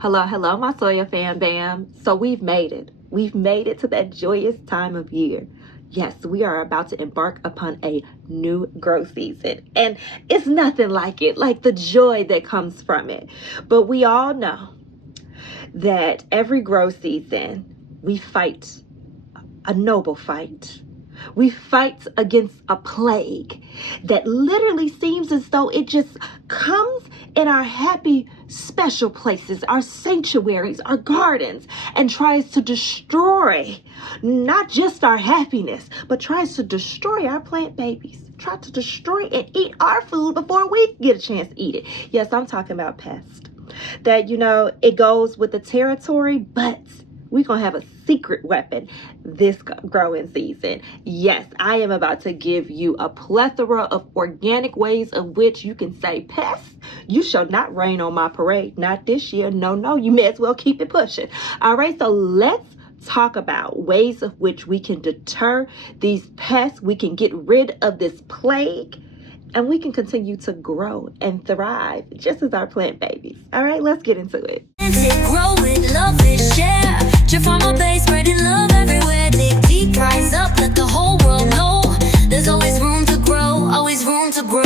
Hello, hello, my soya fan bam. So we've made it. We've made it to that joyous time of year. Yes, we are about to embark upon a new growth season. And it's nothing like it, like the joy that comes from it. But we all know that every growth season, we fight a noble fight. We fight against a plague that literally seems as though it just comes in our happy, special places, our sanctuaries, our gardens, and tries to destroy not just our happiness, but tries to destroy our plant babies. Try to destroy and eat our food before we get a chance to eat it. Yes, I'm talking about pests. That, it goes with the territory, but we're going to have a secret weapon this growing season. Yes, I am about to give you a plethora of organic ways of which you can say, pests, you shall not rain on my parade. Not this year. No, you may as well keep it pushing. All right, so let's talk about ways of which we can deter these pests. We can get rid of this plague. And we can continue to grow and thrive just as our plant babies. All right, let's get into it. Grow it, love it, share. ChiFarmerBae, spreading love everywhere. Dig deep, rise up, let the whole world know. There's always room to grow, always room to grow.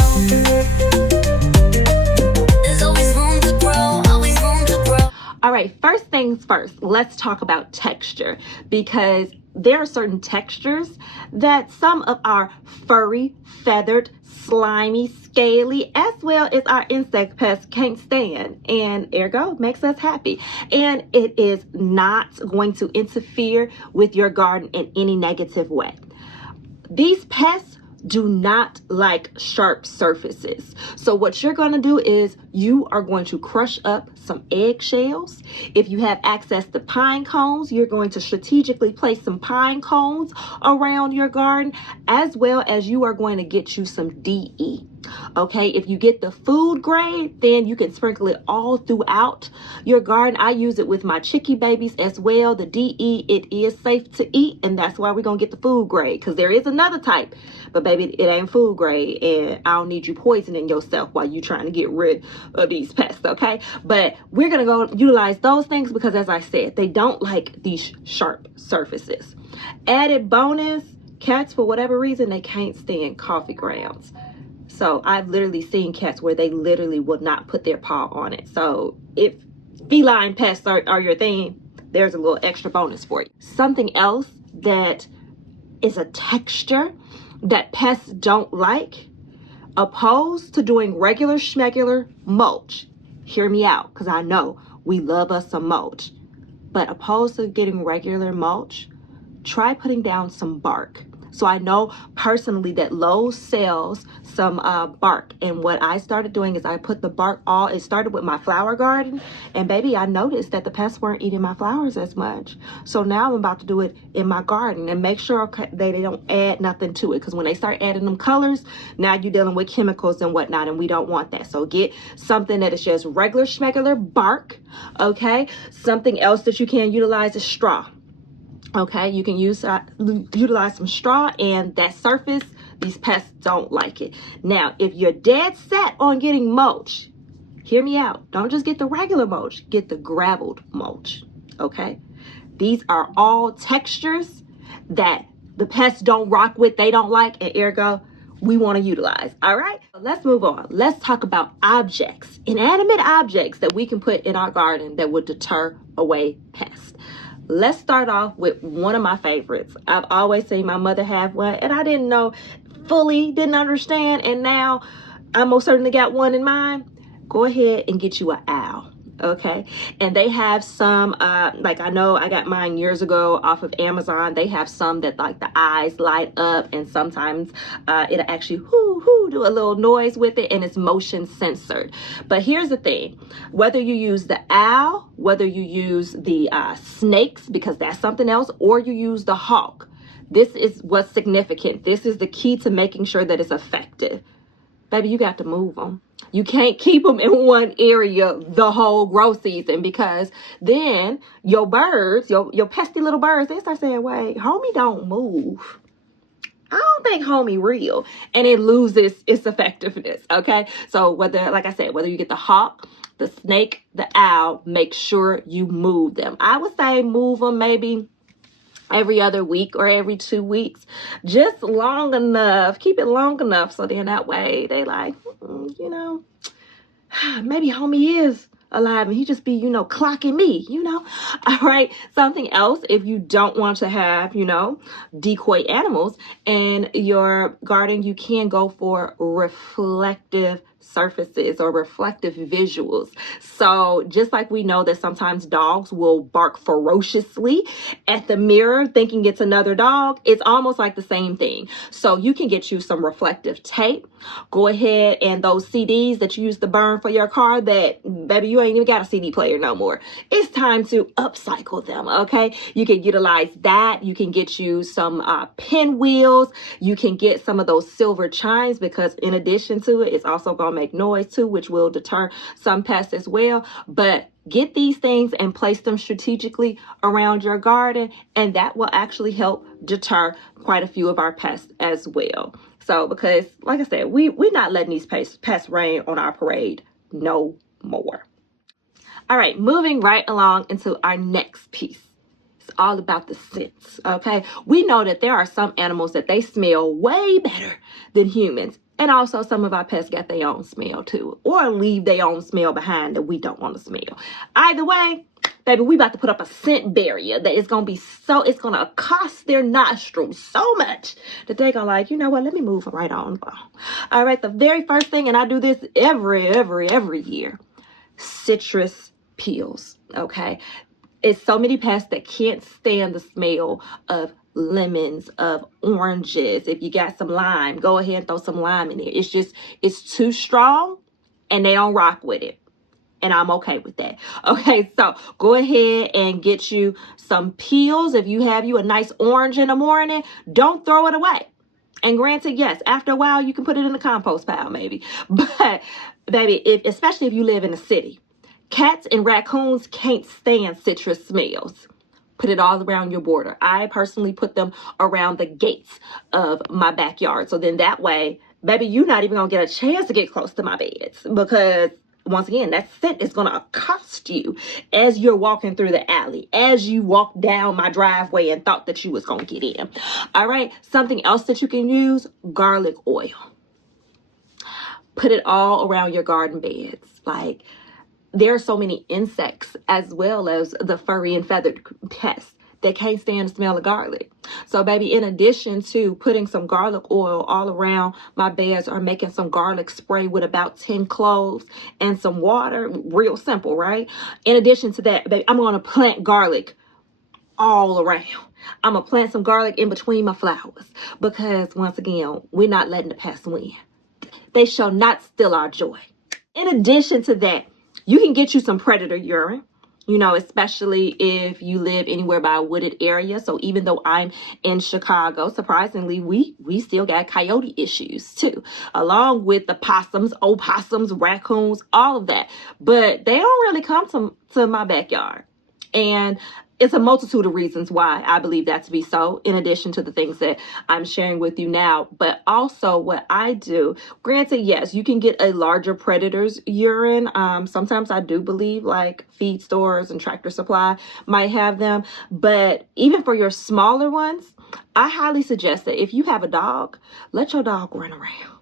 There's always room to grow, always room to grow. All right, first things first, let's talk about texture, because there are certain textures that some of our furry, feathered, slimy, scaly, as well as our insect pests can't stand, and ergo makes us happy. And it is not going to interfere with your garden in any negative way. These pests do not like sharp surfaces. So what you're going to do is you are going to crush up some eggshells. If you have access to pine cones, you're going to strategically place some pine cones around your garden, as well as you are going to get you some DE. Okay, if you get the food grade, then you can sprinkle it all throughout your garden. I use it with my chickie babies as well. The DE, it is safe to eat, and that's why we're going to get the food grade, because there is another type, but baby, it ain't food grade, and I don't need you poisoning yourself while you're trying to get rid of these pests, okay? But we're going to go utilize those things because, as I said, they don't like these sharp surfaces. Added bonus, cats, for whatever reason, they can't stand coffee grounds. So I've literally seen cats where they literally will not put their paw on it. So if feline pests are your thing, there's a little extra bonus for you. Something else that is a texture that pests don't like, opposed to doing regular schmegular mulch. Hear me out, because I know we love us some mulch. But opposed to getting regular mulch, try putting down some bark. So I know personally that Lowe's sells some bark. And what I started doing is I put the bark it started with my flower garden. And baby, I noticed that the pests weren't eating my flowers as much. So now I'm about to do it in my garden and make sure they don't add nothing to it. Because when they start adding them colors, now you're dealing with chemicals and whatnot. And we don't want that. So get something that is just regular schmegular bark. Okay. Something else that you can utilize is straw. Okay, you can utilize some straw, and that surface, these pests don't like it. Now, if you're dead set on getting mulch, hear me out. Don't just get the regular mulch, get the gravelled mulch. Okay, these are all textures that the pests don't rock with, they don't like, and ergo, we want to utilize. All right, let's move on. Let's talk about objects, inanimate objects that we can put in our garden that would deter away pests. Let's start off with one of my favorites. I've always seen my mother have one, and I didn't understand, and now I most certainly got one in mind. Go ahead and get you an owl. Okay, and they have some like I know I got mine years ago off of Amazon. They have some that like the eyes light up, and sometimes it'll actually do a little noise with it, and it's motion censored. But here's the thing, whether you use the owl, whether you use the snakes, because that's something else, or you use the hawk, this is what's significant. This is the key to making sure that it's effective. Baby, you got to move them. You can't keep them in one area the whole growth season, because then your birds, your pesky little birds, they start saying, wait, homie don't move. I don't think homie real, and it loses its effectiveness. Okay, so whether, like I said, whether you get the hawk The snake, the owl, make sure you move them. I would say move them maybe every other week or every 2 weeks, just long enough. Keep it long enough so then that way they like, you know, maybe homie is alive and he just be, you know, clocking me, you know. All right. Something else, if you don't want to have, you know, decoy animals in your garden, you can go for reflective surfaces or reflective visuals. So just like we know that sometimes dogs will bark ferociously at the mirror thinking it's another dog, it's almost like the same thing. So you can get you some reflective tape. Go ahead, and those CDs that you used to burn for your car that, baby, you ain't even got a CD player no more. It's time to upcycle them, okay? You can utilize that. You can get you some pinwheels. You can get some of those silver chimes, because in addition to it, it's also going to make noise too, which will deter some pests as well. But get these things and place them strategically around your garden, and that will actually help deter quite a few of our pests as well. So, because like I said, we're not letting these pests rain on our parade no more. All right, moving right along into our next piece. It's all about the scents, okay? We know that there are some animals that they smell way better than humans. And also some of our pests got their own smell too, or leave their own smell behind that we don't want to smell. Either way, baby, we about to put up a scent barrier that is going to be it's going to accost their nostrils so much that they're going to like, you know what, let me move right on. All right, the very first thing, and I do this every year, citrus peels, okay? It's so many pests that can't stand the smell of lemons, of oranges. If you got some lime, go ahead and throw some lime in there. It's too strong and they don't rock with it. And I'm okay with that. Okay, so go ahead and get you some peels. If you have you a nice orange in the morning, don't throw it away. And granted, yes, after a while, you can put it in the compost pile maybe. But, baby, especially if you live in a city, cats and raccoons can't stand citrus smells. Put it all around your border. I personally put them around the gates of my backyard. So then that way, baby, you're not even going to get a chance to get close to my beds, because once again, that scent is going to accost you as you're walking through the alley, as you walk down my driveway and thought that you was going to get in. All right. Something else that you can use, garlic oil. Put it all around your garden beds. Like, there are so many insects as well as the furry and feathered pests that can't stand the smell of garlic. So, baby, in addition to putting some garlic oil all around my beds, or making some garlic spray with about 10 cloves and some water, real simple, right? In addition to that, baby, I'm going to plant garlic all around. I'm going to plant some garlic in between my flowers, because once again, we're not letting the pests win. They shall not steal our joy. In addition to that, you can get you some predator urine, you know, especially if you live anywhere by a wooded area. So even though I'm in Chicago, surprisingly, we still got coyote issues too, along with the possums, opossums, raccoons, all of that. But they don't really come to my backyard. And it's a multitude of reasons why I believe that to be so, in addition to the things that I'm sharing with you now. But also what I do, granted, yes, you can get a larger predator's urine. Sometimes I do believe like feed stores and Tractor Supply might have them. But even for your smaller ones, I highly suggest that if you have a dog, let your dog run around.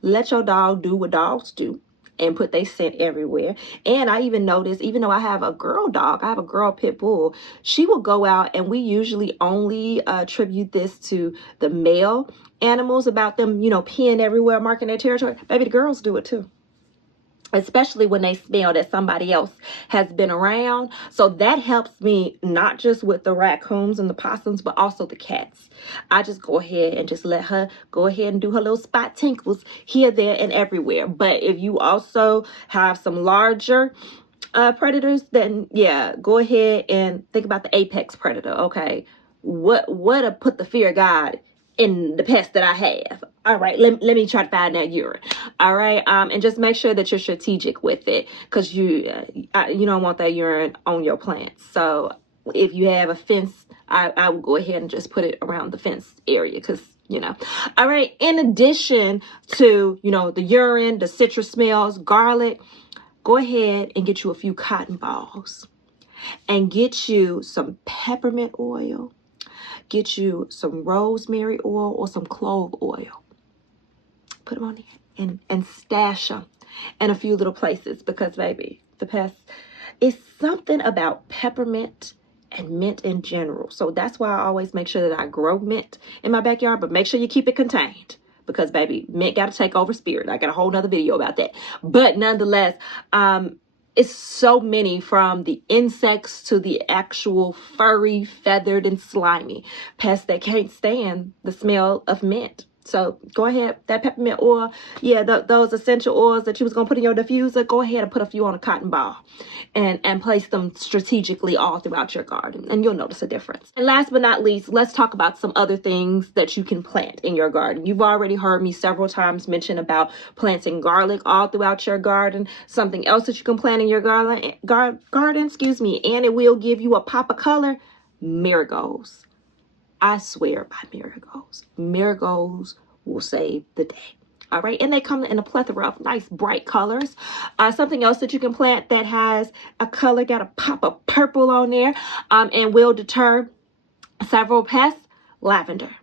Let your dog do what dogs do and put their scent everywhere. And I even noticed, even though I have a girl dog, I have a girl pit bull, she will go out, and we usually only attribute this to the male animals, about them, you know, peeing everywhere, marking their territory. Baby, the girls do it too. Especially when they smell that somebody else has been around. So that helps me not just with the raccoons and the possums, but also the cats. I just go ahead and just let her go ahead and do her little spot tinkles here, there, and everywhere. But if you also have some larger predators, then yeah, go ahead and think about the apex predator. Okay, what put the fear of God in the pest that I have. All right, let me try to find that urine. All right, and just make sure that you're strategic with it, because you don't want that urine on your plants. So if you have a fence, I will go ahead and just put it around the fence area, because you know. All right, in addition to, you know, the urine, the citrus smells, garlic, go ahead and get you a few cotton balls and get you some peppermint oil, get you some rosemary oil or some clove oil. Put them on there and stash them in a few little places, because baby, the pests, it's something about peppermint and mint in general. So that's why I always make sure that I grow mint in my backyard, but make sure you keep it contained, because baby, mint got to take over spirit. I got a whole nother video about that. But nonetheless, it's so many, from the insects to the actual furry, feathered, and slimy pests that can't stand the smell of mint. So go ahead, that peppermint oil, yeah, those essential oils that you was going to put in your diffuser, go ahead and put a few on a cotton ball and place them strategically all throughout your garden, and you'll notice a difference. And last but not least, let's talk about some other things that you can plant in your garden. You've already heard me several times mention about planting garlic all throughout your garden. Something else that you can plant in your garden, and it will give you a pop of color: marigolds. I swear by marigolds. Marigolds will save the day. All right. And they come in a plethora of nice bright colors. Something else that you can plant that has a color, got a pop of purple on there, and will deter several pests: lavender.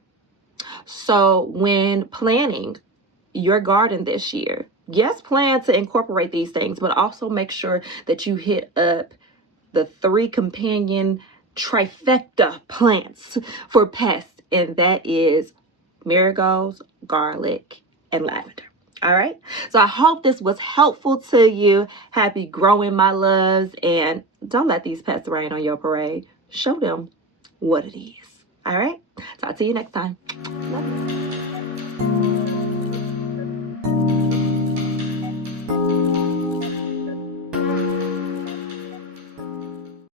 So when planning your garden this year, yes, plan to incorporate these things, but also make sure that you hit up the 3 companion trifecta plants for pests, and that is marigolds, garlic, and lavender. All right, so I hope this was helpful to you. Happy growing, my loves, and don't let these pests rain on your parade. Show them what it is. All right, talk to you next time. Love you.